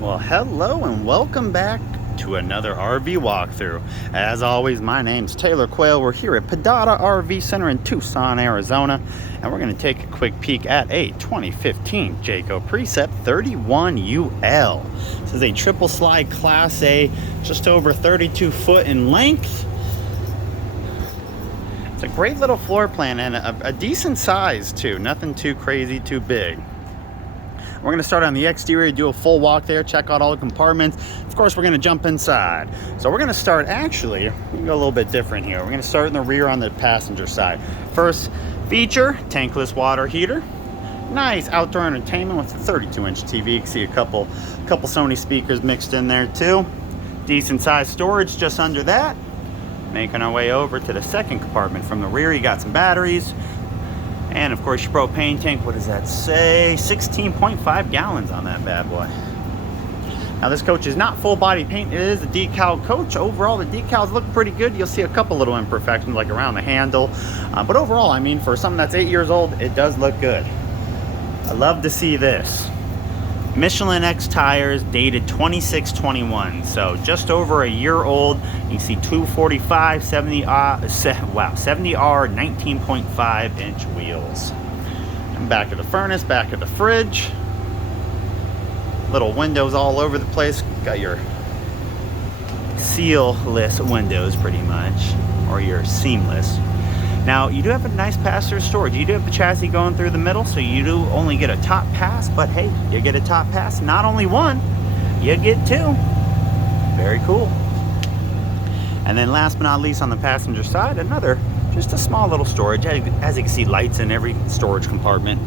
Well, hello and welcome back to another RV walkthrough. As always, my name's Taylor Quayle. We're here at Padada RV Center in Tucson, Arizona, and we're going to take a quick peek at a 2015 Jayco Precept 31UL. This is a triple slide Class A, just over 32 foot in length. It's a great little floor plan and a decent size too. Nothing too crazy, too big. We're going to start on the exterior, do a full walk there, check out all the compartments. Of course, we're going to jump inside. So we're going to start, actually, we can go a little bit different here. We're going to start in the rear on the passenger side. First feature, tankless water heater. Nice outdoor entertainment with a 32-inch TV. You can see a couple Sony speakers mixed in there too. Decent sized storage just under that. Making our way over to the second compartment from the rear. You got some batteries. And of course your propane tank, what does that say? 16.5 gallons on that bad boy. Now this coach is not full body paint, it is a decal coach. Overall the decals look pretty good. You'll see a couple little imperfections like around the handle. But overall, I mean, for something that's 8 years old, it does look good. I love to see this. Michelin X tires dated 26-21, so just over a year old. You can see 245 70R 19.5 inch wheels. And back of the furnace, back of the fridge. Little windows all over the place. Got your seal-less windows pretty much, or your seamless. Now, you do have a nice pass-through storage. You do have the chassis going through the middle, so you do only get a top pass, but hey, you get a top pass. Not only one, you get two. Very cool. And then last but not least, on the passenger side, another, just a small little storage. As you can see, lights in every storage compartment.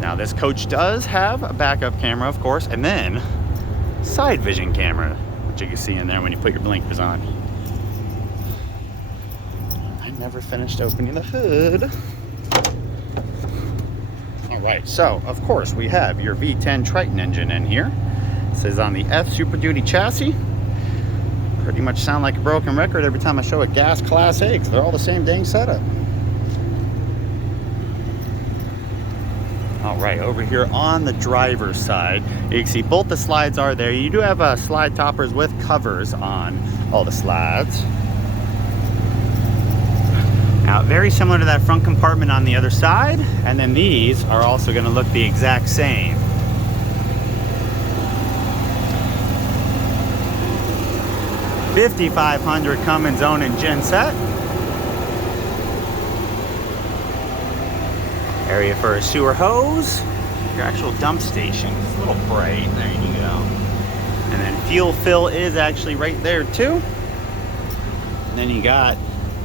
Now, this coach does have a backup camera, of course, and then side vision camera, which you can see in there when you put your blinkers on. Never finished opening the hood. All right, so of course we have your V10 Triton engine in here. This is on the F Super Duty chassis. Pretty much sound like a broken record every time I show a gas Class A because they're all the same dang setup. All right, over here on the driver's side, you can see both the slides are there. You do have slide toppers with covers on all the slides. Now, very similar to that front compartment on the other side, and then these are also going to look the exact same. $5,500 Cummins own and gen set. Area for a sewer hose. Your actual dump station. It's a little bright. There you go. And then fuel fill is actually right there too. And then you got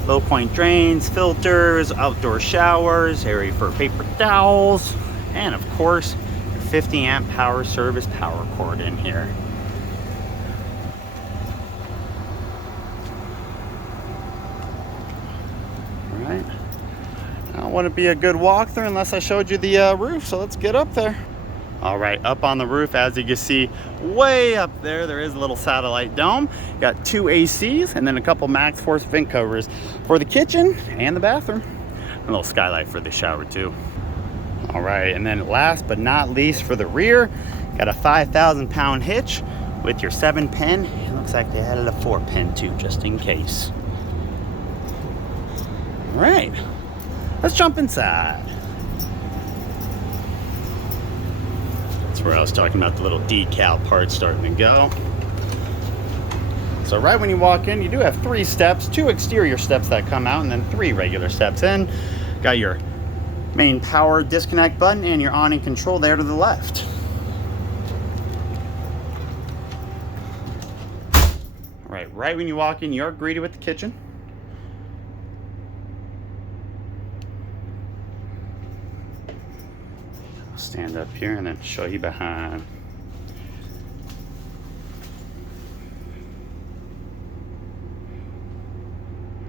low point drains, filters, outdoor showers, area for paper towels, and of course, your 50 amp power service power cord in here. All right. Now, wouldn't be a good walkthrough unless I showed you the roof, so let's get up there. All right, up on the roof, as you can see, way up there, there is a little satellite dome. Got two ACs and then a couple Max Force vent covers for the kitchen and the bathroom. A little skylight for the shower too. All right, and then last but not least for the rear, got a 5,000-pound hitch with your 7-pin. It looks like they added a 4-pin too, just in case. All right, let's jump inside. Where I was talking about the little decal parts starting to go. So right when you walk in, you do have 3 steps, 2 exterior steps that come out, and then 3 regular steps in. Got your main power disconnect button and your awning control there to the left. All right when you walk in, you're greeted with the kitchen. Stand up here and then show you behind.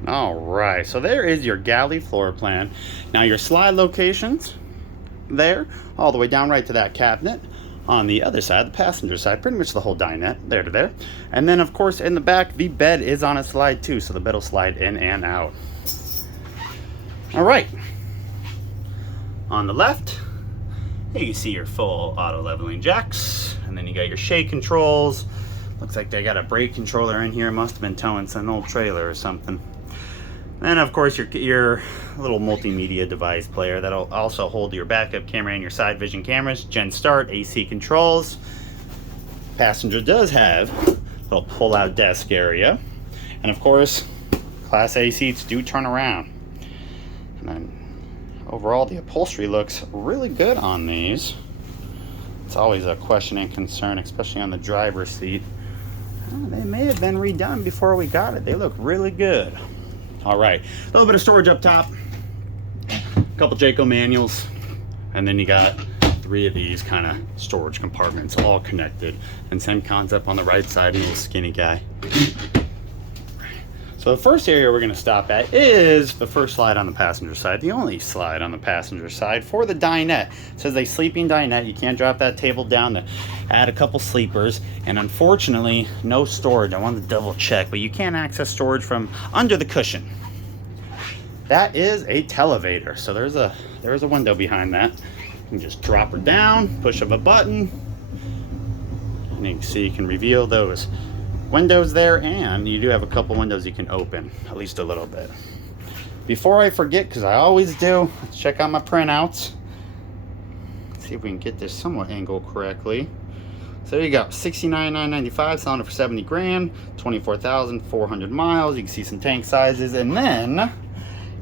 All right, so there is your galley floor plan. Now your slide locations there, all the way down right to that cabinet. On the other side, the passenger side, pretty much the whole dinette, there to there. And then of course in the back, the bed is on a slide too, so the bed will slide in and out. All right, on the left, you can see your full auto leveling jacks. And then you got your shake controls. Looks like they got a brake controller in here. Must have been towing some old trailer or something. And of course your little multimedia device player that'll also hold your backup camera and your side vision cameras. Gen start, AC controls. Passenger does have a little pull-out desk area. And of course, Class A seats do turn around. And then overall, the upholstery looks really good on these. It's always a question and concern, especially on the driver's seat. They may have been redone before we got it. They look really good. All right, a little bit of storage up top, a couple Jayco manuals, and then you got 3 of these kind of storage compartments all connected. And same concept on the right side, a little skinny guy. So the first area we're gonna stop at is the first slide on the passenger side, the only slide on the passenger side for the dinette. It says a sleeping dinette. You can't drop that table down to add a couple sleepers. And unfortunately, no storage. I wanted to double check, but you can't access storage from under the cushion. That is a televator. So there's a window behind that. You can just drop her down, push of a button, and you can see you can reveal those windows there, and you do have a couple windows you can open, at least a little bit. Before I forget, because I always do, let's check out my printouts. Let's see if we can get this somewhat angled correctly. So there you go, $69,995, selling it for 70 grand, 24,400 miles. You can see some tank sizes, and then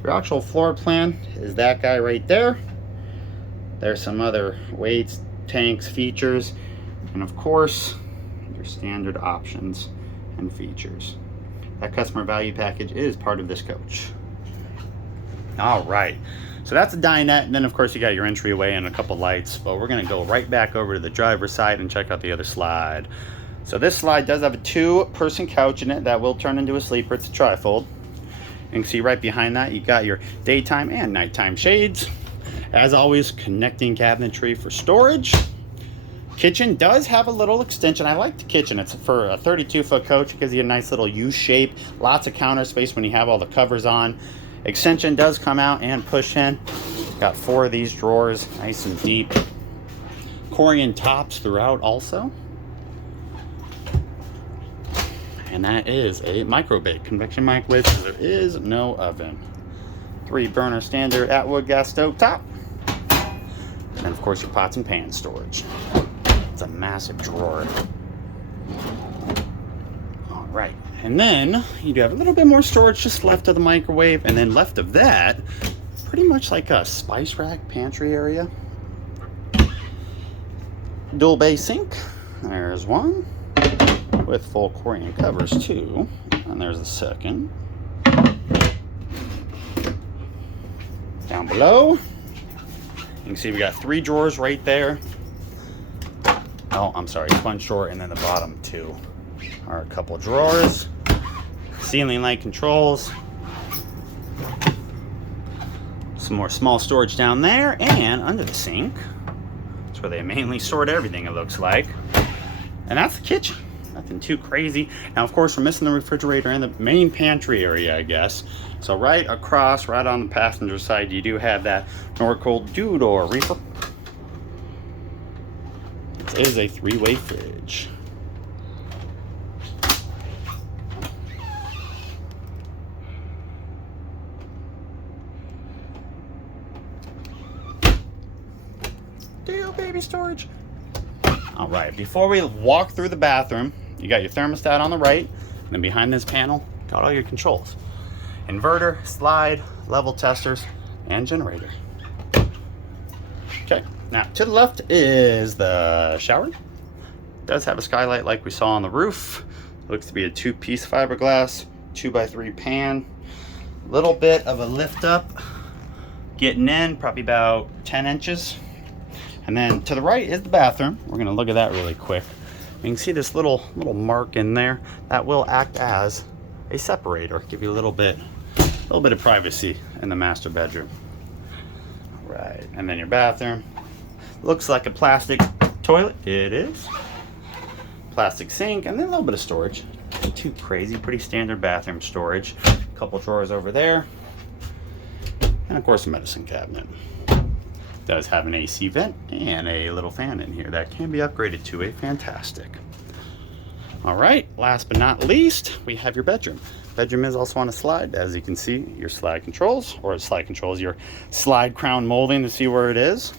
your actual floor plan is that guy right there. There's some other weights, tanks, features, and of course, your standard options and features. That customer value package is part of this coach. All right, so that's a dinette, and then of course you got your entryway and a couple lights, but we're gonna go right back over to the driver's side and check out the other slide. So this slide does have a 2-person couch in it that will turn into a sleeper. It's a trifold. You can see right behind that you got your daytime and nighttime shades. As always, connecting cabinetry for storage. Kitchen does have a little extension. I like the kitchen. It's for a 32-foot coach. It gives you a nice little U shape. Lots of counter space when you have all the covers on. Extension does come out and push in. Got 4 of these drawers, nice and deep. Corian tops throughout also. And that is a microbake convection microwave. There is no oven. 3-burner standard Atwood gas stove top. And of course your pots and pans storage. It's a massive drawer. All right, and then you do have a little bit more storage just left of the microwave, and then left of that, pretty much like a spice rack pantry area. Dual bay sink, there's one, with full Corian covers too, and there's the second. Down below, you can see we got 3 drawers right there. Oh, I'm sorry, sponge drawer, and then the bottom 2 are a couple drawers. Ceiling light controls. Some more small storage down there, and under the sink. That's where they mainly stored everything, it looks like. And that's the kitchen. Nothing too crazy. Now, of course, we're missing the refrigerator and the main pantry area, I guess. So right across, right on the passenger side, you do have that Norcold 2-door reefer. It is a 3-way fridge. Deal, baby storage. All right, before we walk through the bathroom, you got your thermostat on the right, and then behind this panel, got all your controls. Inverter, slide, level testers, and generator. Okay, now to the left is the shower. It does have a skylight like we saw on the roof. It looks to be a 2-piece fiberglass, 2x3 pan. Little bit of a lift up, getting in, probably about 10 inches. And then to the right is the bathroom. We're gonna look at that really quick. You can see this little mark in there that will act as a separator, give you a little bit of privacy in the master bedroom. Right, and then your bathroom looks like a plastic toilet. It is. Plastic sink, and then a little bit of storage. Not too crazy, pretty standard bathroom storage. A couple drawers over there, and of course a medicine cabinet. does have an AC vent and a little fan in here that can be upgraded to a fantastic. All right, last but not least, we have your bedroom. Bedroom is also on a slide. As you can see, your slide controls, your slide crown molding to see where it is.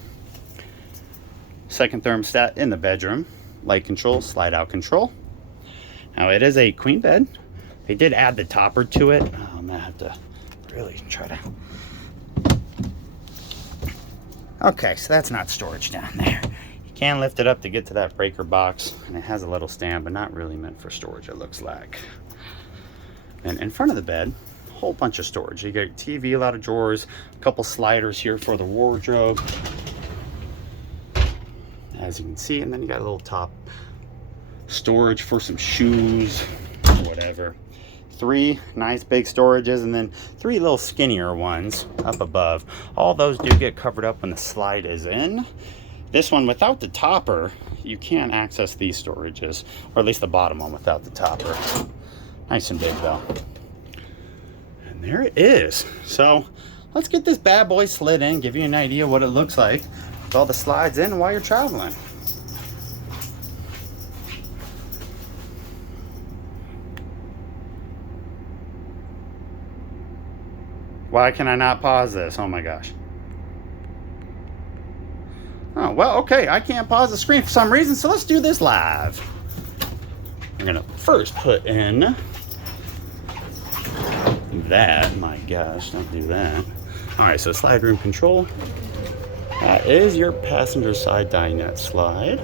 Second thermostat in the bedroom. Light control, slide out control. Now it is a queen bed. They did add the topper to it. I'm gonna have to really try to. Okay, so that's not storage down there. You can lift it up to get to that breaker box, and it has a little stand, but not really meant for storage, it looks like. And in front of the bed, a whole bunch of storage. You got your TV, a lot of drawers, a couple sliders here for the wardrobe, as you can see, and then you got a little top storage for some shoes, whatever. 3 nice big storages, and then 3 little skinnier ones up above. All those do get covered up when the slide is in. This one without the topper, you can't access these storages, or at least the bottom one without the topper. Nice and big though. And there it is. So let's get this bad boy slid in, give you an idea what it looks like with all the slides in while you're traveling. Why can I not pause this? Oh my gosh. Oh, well, okay, I can't pause the screen for some reason, so let's do this live. I'm gonna first put in that. My gosh, don't do that. All right, so slide room control. That is your passenger side dinette slide.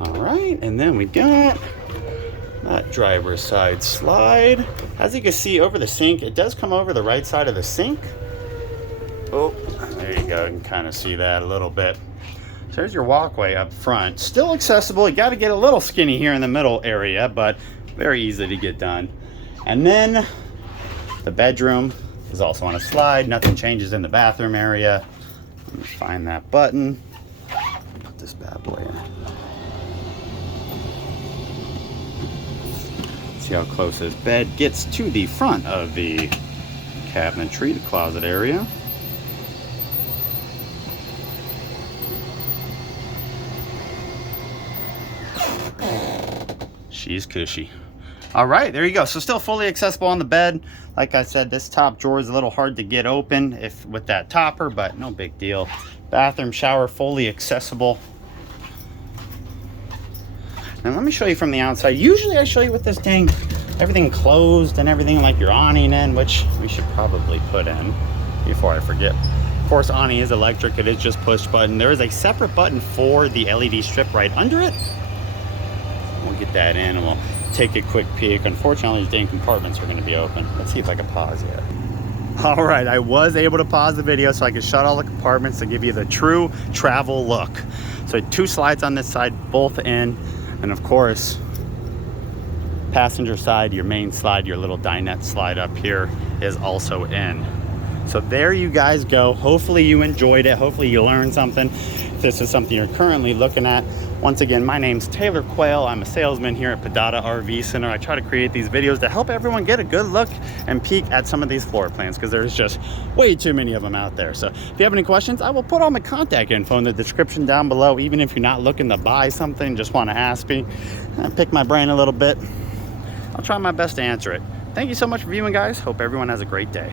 All right, and then we got that driver's side slide. As you can see over the sink, it does come over the right side of the sink. Oh, there you go. You can kind of see that a little bit. So there's your walkway up front. Still accessible. You got to get a little skinny here in the middle area, but very easy to get done. And then the bedroom is also on a slide. Nothing changes in the bathroom area. Let me find that button. Put this bad boy in. See how close this bed gets to the front of the cabinetry, the closet area. She's cushy. All right, there you go. So still fully accessible on the bed. Like I said, this top drawer is a little hard to get open with that topper, but no big deal. Bathroom, shower, fully accessible. Now let me show you from the outside. Usually I show you with this thing, everything closed and everything, like your awning in, which we should probably put in before I forget. Of course, awning is electric. It is just push button. There is a separate button for the LED strip right under it. We'll get that in and we'll take a quick peek. Unfortunately, these dang compartments are going to be open. Let's see if I can pause yet. All right, I was able to pause the video so I could shut all the compartments to give you the true travel look. So 2 slides on this side, both in. And of course, passenger side, your main slide, your little dinette slide up here is also in. So there you guys go. Hopefully you enjoyed it. Hopefully you learned something. If this is something you're currently looking at, once again, my name's Taylor Quayle. I'm a salesman here at Padada RV Center. I try to create these videos to help everyone get a good look and peek at some of these floor plans because there's just way too many of them out there. So if you have any questions, I will put all my contact info in the description down below. Even if you're not looking to buy something, just want to ask me, pick my brain a little bit, I'll try my best to answer it. Thank you so much for viewing, guys. Hope everyone has a great day.